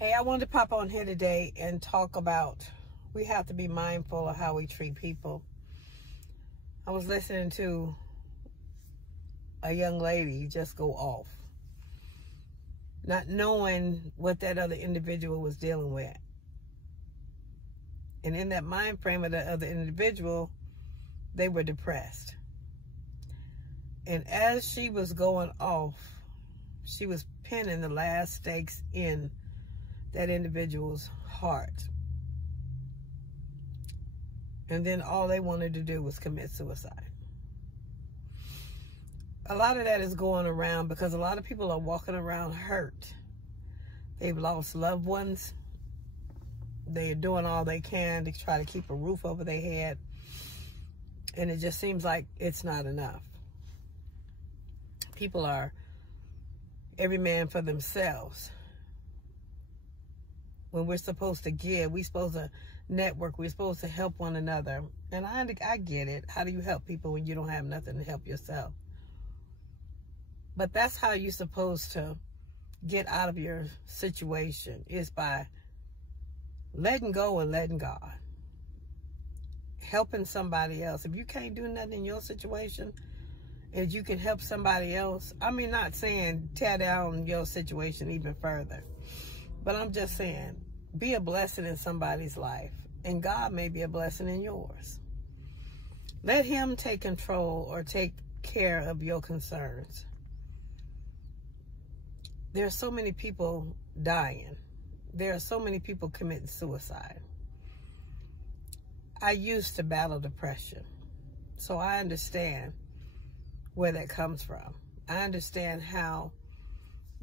Hey, I wanted to pop on here today and talk about we have to be mindful of how we treat people. I was listening to a young lady just go off, not knowing what that other individual was dealing with. And in that mind frame of the other individual, they were depressed. And as she was going off, she was pinning the last stakes in that individual's heart. And then all they wanted to do was commit suicide. A lot of that is going around because a lot of people are walking around hurt. They've lost loved ones. They are doing all they can to try to keep a roof over their head. And it just seems like it's not enough. People are every man for themselves. When we're supposed to give, we're supposed to network, we're supposed to help one another. And I get it. How do you help people when you don't have nothing to help yourself? But that's how you're supposed to get out of your situation, is by letting go and letting God. Helping somebody else. If you can't do nothing in your situation, and you can help somebody else, I mean, not saying tear down your situation even further, but I'm just saying, be a blessing in somebody's life, and God may be a blessing in yours. Let Him take control or take care of your concerns. There are so many people dying. There are so many people committing suicide. I used to battle depression, so I understand where that comes from. I understand how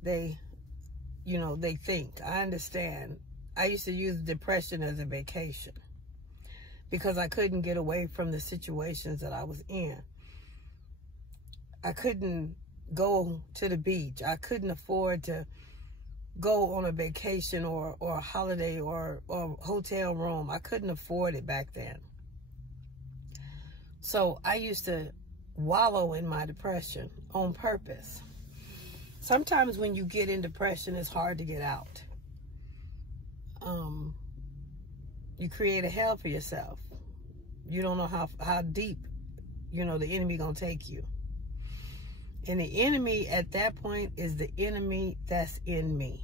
they think. I understand. I used to use depression as a vacation because I couldn't get away from the situations that I was in. I couldn't go to the beach. I couldn't afford to go on a vacation or a holiday or hotel room. I couldn't afford it back then. So I used to wallow in my depression on purpose. Sometimes when you get in depression, it's hard to get out. You create a hell for yourself. You don't know how deep, the enemy gonna take you. And the enemy at that point is the enemy that's in me.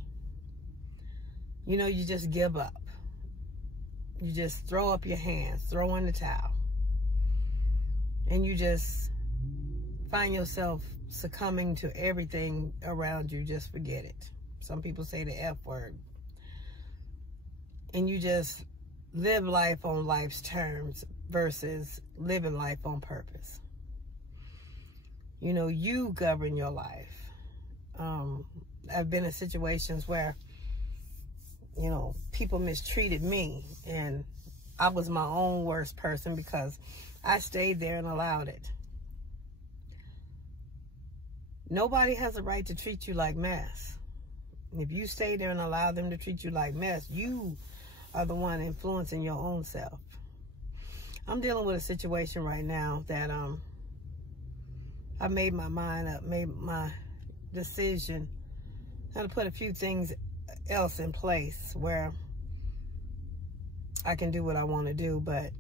You just give up. You just throw up your hands, throw in the towel. And you just find yourself succumbing to everything around you. Just forget it. Some people say the F word. And you just live life on life's terms versus living life on purpose. You govern your life. I've been in situations where, people mistreated me, and I was my own worst person because I stayed there and allowed it. Nobody has a right to treat you like mess. If you stay there and allow them to treat you like mess, you are the one influencing your own self. I'm dealing with a situation right now that I made my mind up, made my decision how to put a few things else in place where I can do what I want to do, but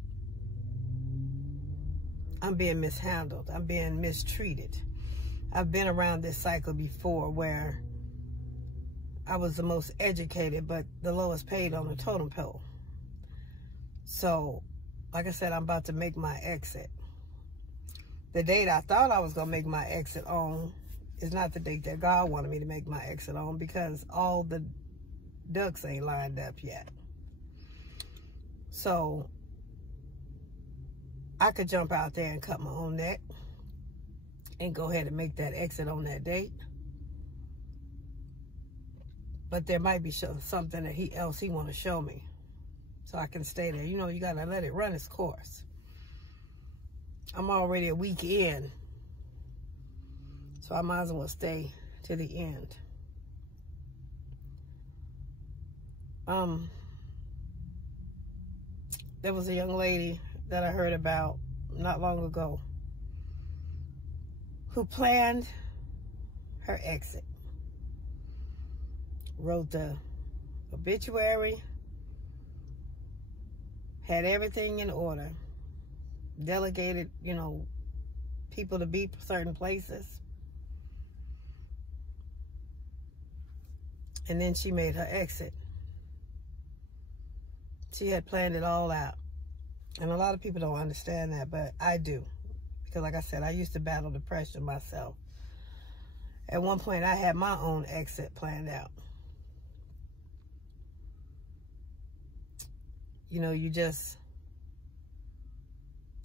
I'm being mishandled. I'm being mistreated. I've been around this cycle before where I was the most educated, but the lowest paid on the totem pole. So, like I said, I'm about to make my exit. The date I thought I was going to make my exit on is not the date that God wanted me to make my exit on, because all the ducks ain't lined up yet. So, I could jump out there and cut my own neck and go ahead and make that exit on that date. But there might be something that he want to show me so I can stay there. You got to let it run its course. I'm already a week in, so I might as well stay to the end. There was a young lady that I heard about not long ago who planned her exit. Wrote obituary, had everything in order, delegated, people to be certain places. And then she made her exit. She had planned it all out. And a lot of people don't understand that, but I do. Because like I said, I used to battle depression myself. At one point, I had my own exit planned out.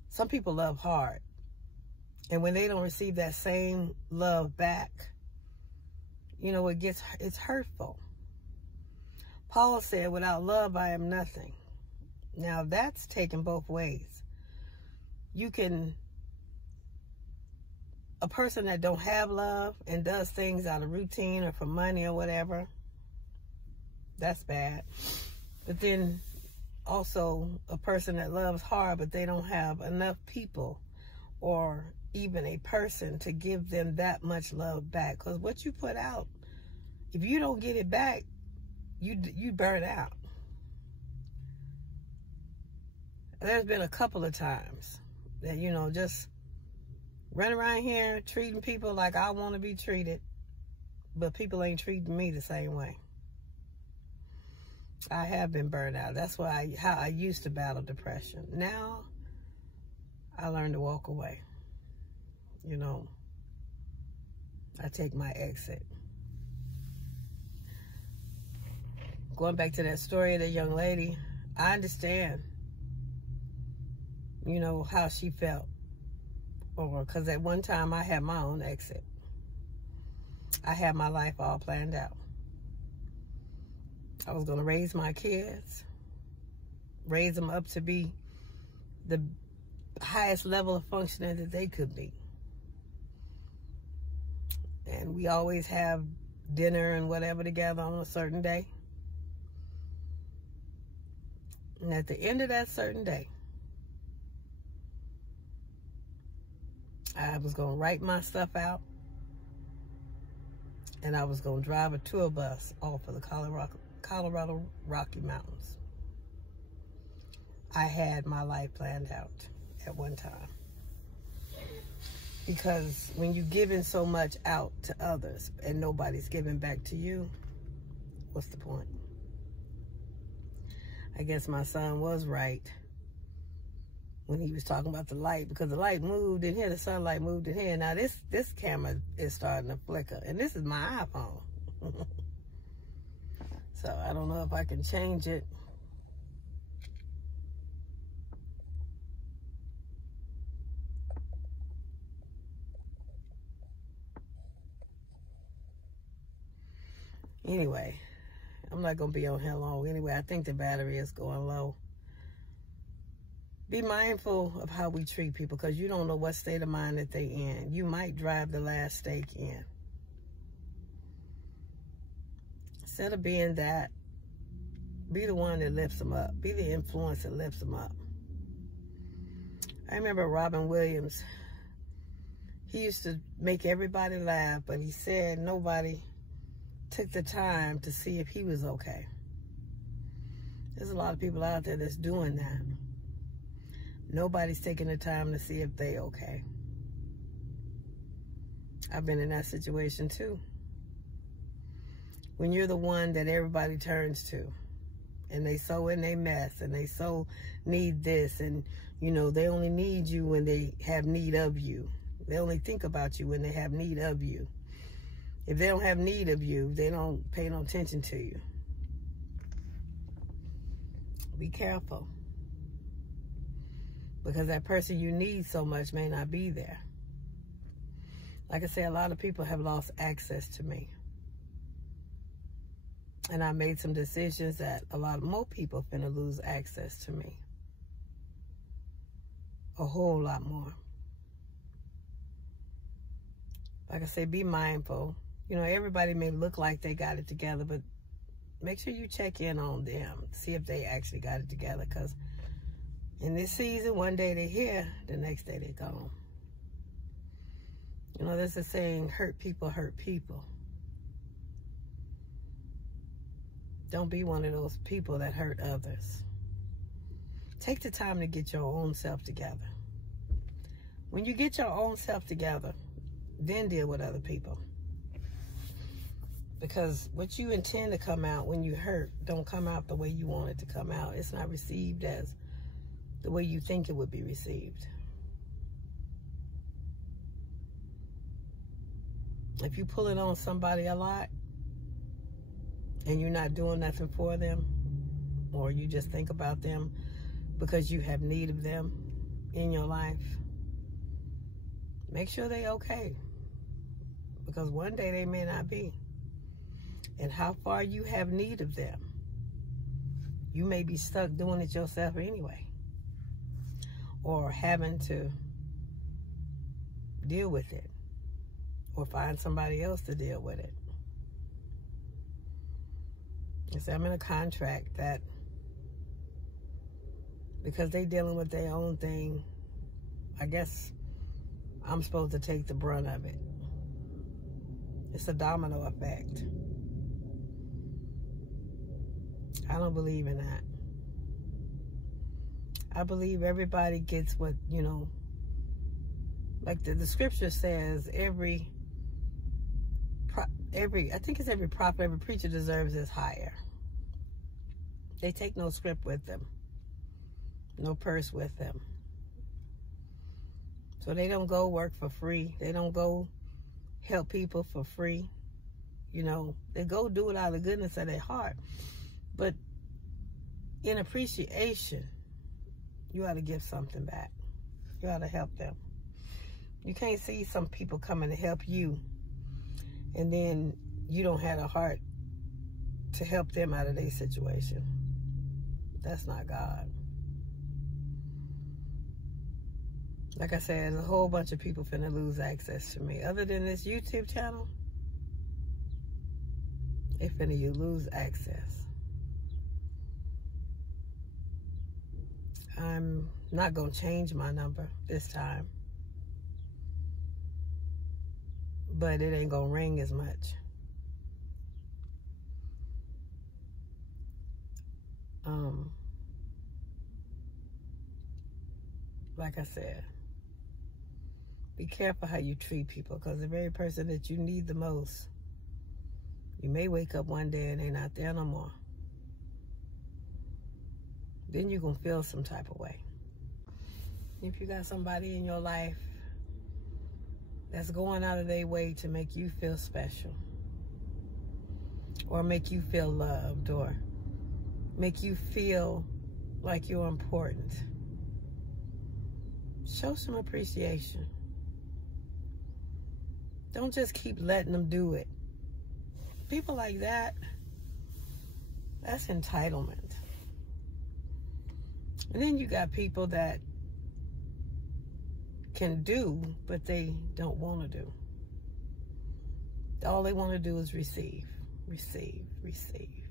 Some people love hard. And when they don't receive that same love back, it's hurtful. Paul said, without love, I am nothing. Now, that's taken both ways. A person that don't have love and does things out of routine or for money or whatever, that's bad. But then also a person that loves hard, but they don't have enough people or even a person to give them that much love back. Because what you put out, if you don't get it back, you burn out. There's been a couple of times that, just run around here treating people like I want to be treated, but people ain't treating me the same way. I have been burned out. That's how I used to battle depression. Now, I learned to walk away. I take my exit. Going back to that story of the young lady, I understand, how she felt. Because at one time, I had my own exit. I had my life all planned out. I was going to raise my kids, raise them up to be the highest level of functioning that they could be. And we always have dinner and whatever together on a certain day. And at the end of that certain day, I was going to write my stuff out, and I was going to drive a tour bus off of the Colorado Rocky Mountains. I had my life planned out at one time. Because when you're giving so much out to others and nobody's giving back to you, what's the point? I guess my son was right when he was talking about the light, because the light moved in here, the sunlight moved in here. Now this camera is starting to flicker, and this is my iPhone. So I don't know if I can change it. Anyway, I'm not going to be on here long. Anyway, I think the battery is going low. Be mindful of how we treat people, because you don't know what state of mind that they in. You might drive the last stake in. Instead of being that, be the one that lifts them up. Be the influence that lifts them up. I remember Robin Williams. He used to make everybody laugh, but he said nobody took the time to see if he was okay. There's a lot of people out there that's doing that. Nobody's taking the time to see if they okay. I've been in that situation too. When you're the one that everybody turns to, and they so in their mess, and they so need this, and they only need you when they have need of you. They only think about you when they have need of you. If they don't have need of you, they don't pay no attention to you. Be careful. Because that person you need so much may not be there. Like I say, a lot of people have lost access to me. And I made some decisions that a lot of more people finna lose access to me. A whole lot more. Like I say, be mindful. Everybody may look like they got it together, but make sure you check in on them. See if they actually got it together. Because in this season, one day they're here, the next day they're gone. There's a saying, hurt people hurt people. Don't be one of those people that hurt others. Take the time to get your own self together. When you get your own self together, then deal with other people. Because what you intend to come out when you hurt don't come out the way you want it to come out. It's not received as the way you think it would be received. If you pull it on somebody a lot and you're not doing nothing for them, or you just think about them because you have need of them in your life, make sure they're okay. Because one day they may not be. And how far you have need of them, you may be stuck doing it yourself anyway, or having to deal with it, or find somebody else to deal with it. I say I'm in a contract that, because they dealing with their own thing, I guess I'm supposed to take the brunt of it. It's a domino effect. I don't believe in that. I believe everybody gets what, you know, like the scripture says, every I think it's every prophet, every preacher deserves his hire. They take no script with them, no purse with them. So they don't go work for free. They don't go help people for free. You know, they go do it out of the goodness of their heart. But in appreciation, you ought to give something back. You ought to help them. You can't see some people coming to help you, and then you don't have a heart to help them out of their situation. That's not God. Like I said, there's a whole bunch of people finna lose access to me. Other than this YouTube channel, they finna lose access. I'm not going to change my number this time. But it ain't going to ring as much. Like I said, be careful how you treat people, because the very person that you need the most, you may wake up one day and they're not there no more. Then you're going to feel some type of way. If you got somebody in your life that's going out of their way to make you feel special, or make you feel loved, or make you feel like you're important, show some appreciation. Don't just keep letting them do it. People like that, that's entitlement. And then you got people that can do, but they don't want to do. All they want to do is receive, receive, receive.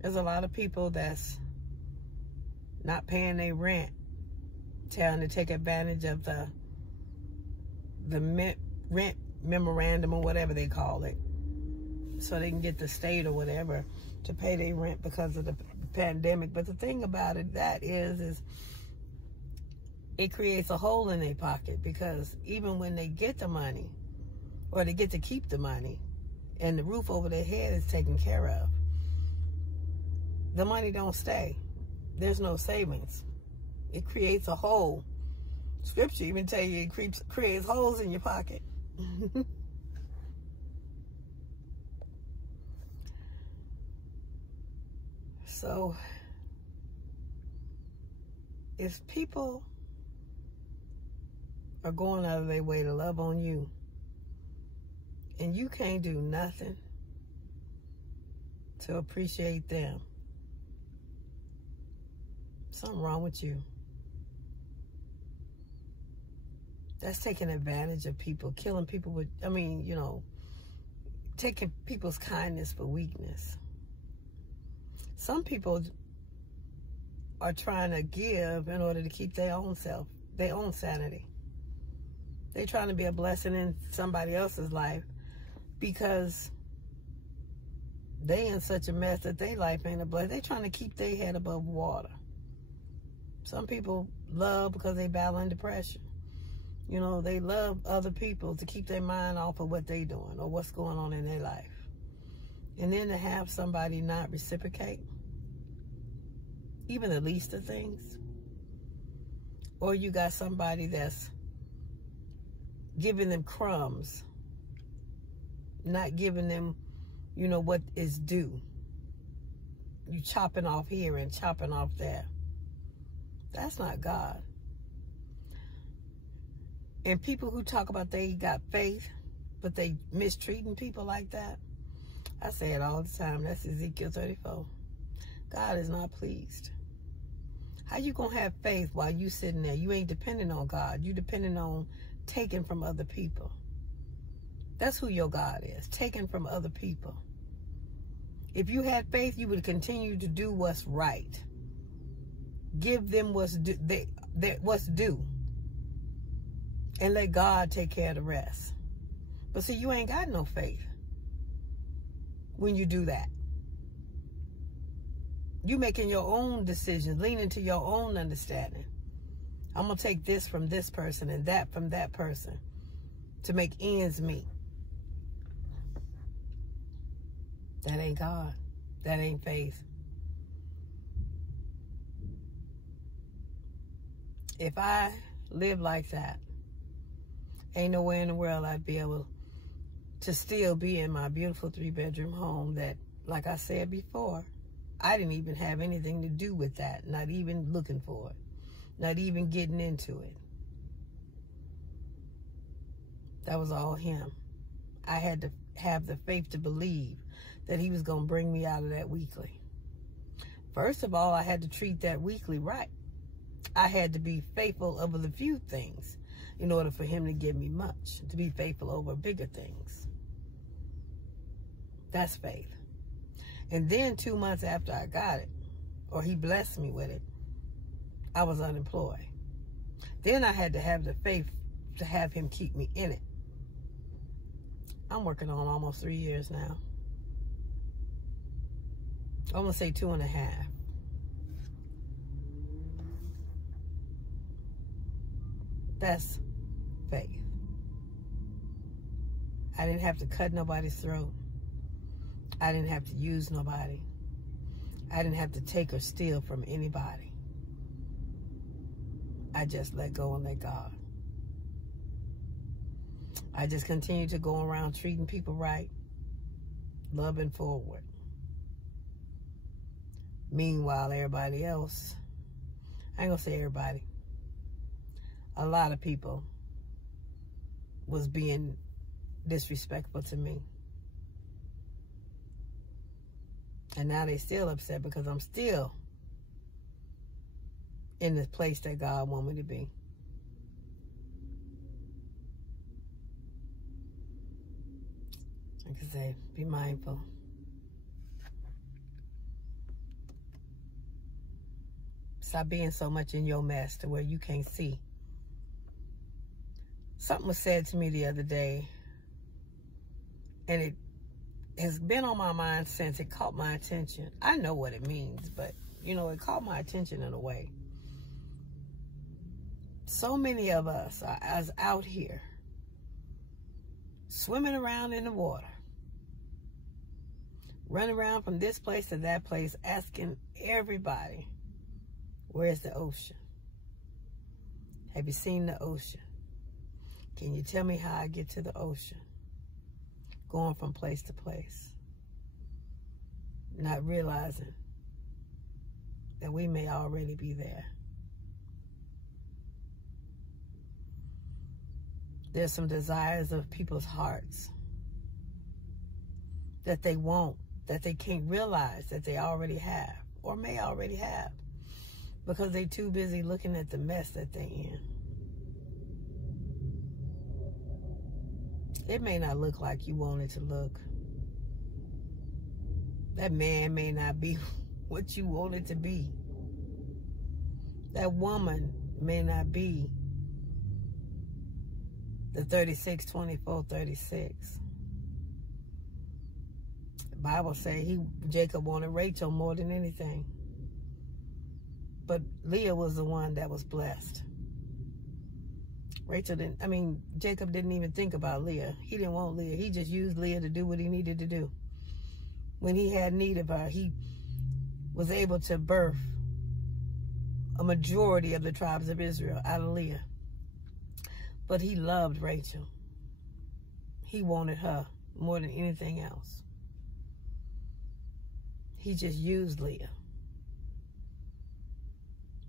There's a lot of people that's not paying their rent, trying to take advantage of the rent memorandum or whatever they call it, so they can get the state or whatever to pay their rent because of the pandemic. But the thing about it, that is it creates a hole in their pocket, because even when they get the money, or they get to keep the money, and the roof over their head is taken care of, the money don't stay. There's no savings. It creates a hole. Scripture even tell you it creates holes in your pocket. So, if people are going out of their way to love on you, and you can't do nothing to appreciate them, something wrong with you. That's taking advantage of people, killing people with, taking people's kindness for weakness. Some people are trying to give in order to keep their own sanity. They're trying to be a blessing in somebody else's life because They in such a mess that their life ain't a blessing. They trying to keep their head above water. Some people love because they battling depression. You know, they love other people to keep their mind off of what they doing or what's going on in their life. And then to have somebody not reciprocate, even the least of things. Or you got somebody that's giving them crumbs, not giving them, you know, what is due. You chopping off here and chopping off there. That's not God. And people who talk about they got faith, but they mistreating people like that, I say it all the time. That's Ezekiel 34. God is not pleased. How you gonna have faith while you sitting there? You ain't depending on God. You depending on taking from other people. That's who your God is, taking from other people. If you had faith, you would continue to do what's right. Give them what's due. And let God take care of the rest. But see, you ain't got no faith when you do that. You making your own decisions, leaning to your own understanding. I'm going to take this from this person and that from that person to make ends meet. That ain't God. That ain't faith. If I live like that, ain't nowhere in the world I'd be able to still be in my beautiful 3-bedroom home that, like I said before, I didn't even have anything to do with that, not even looking for it, not even getting into it. That was all him. I had to have the faith to believe that he was going to bring me out of that weekly. First of all, I had to treat that weekly right. I had to be faithful over the few things in order for him to give me much, to be faithful over bigger things. That's faith. And then 2 months after I got it, or he blessed me with it, I was unemployed. Then I had to have the faith to have him keep me in it. I'm working on almost 3 years now. I'm going to say 2.5. That's faith. I didn't have to cut nobody's throat. I didn't have to use nobody. I didn't have to take or steal from anybody. I just let go and let God. I just continued to go around treating people right, loving forward. Meanwhile, everybody else, I ain't gonna say everybody, a lot of people was being disrespectful to me. And now they still upset because I'm still in the place that God want me to be. Like I say, be mindful. Stop being so much in your mess to where you can't see. Something was said to me the other day, and it has been on my mind since. It caught my attention. I know what it means, but, you know, it caught my attention in a way. So many of us are out here swimming around in the water, running around from this place to that place, asking everybody, where's the ocean? Have you seen the ocean? Can you tell me how I get to the ocean? Going from place to place, not realizing that we may already be there. There's some desires of people's hearts that they want, that they can't realize that they already have, or may already have, because they're too busy looking at the mess that they're in. It may not look like you want it to look. That man may not be what you want it to be. That woman may not be the 36, 24, 36. Bible say Jacob wanted Rachel more than anything. But Leah was the one that was blessed. Jacob didn't even think about Leah. He didn't want Leah. He just used Leah to do what he needed to do. When he had need of her, he was able to birth a majority of the tribes of Israel out of Leah. But he loved Rachel. He wanted her more than anything else. He just used Leah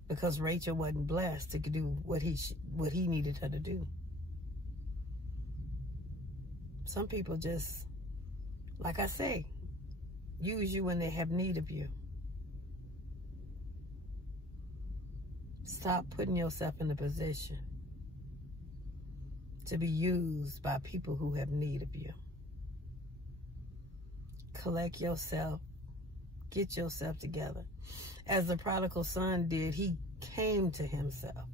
because Rachel wasn't blessed to do what he needed her to do. Some people just, like I say, use you when they have need of you. Stop putting yourself in a position to be used by people who have need of you. Collect yourself. Get yourself together. As the prodigal son did, he came to himself.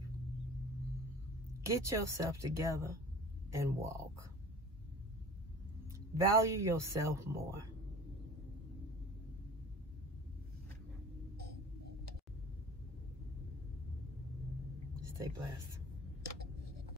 Get yourself together and walk. Value yourself more. Stay blessed.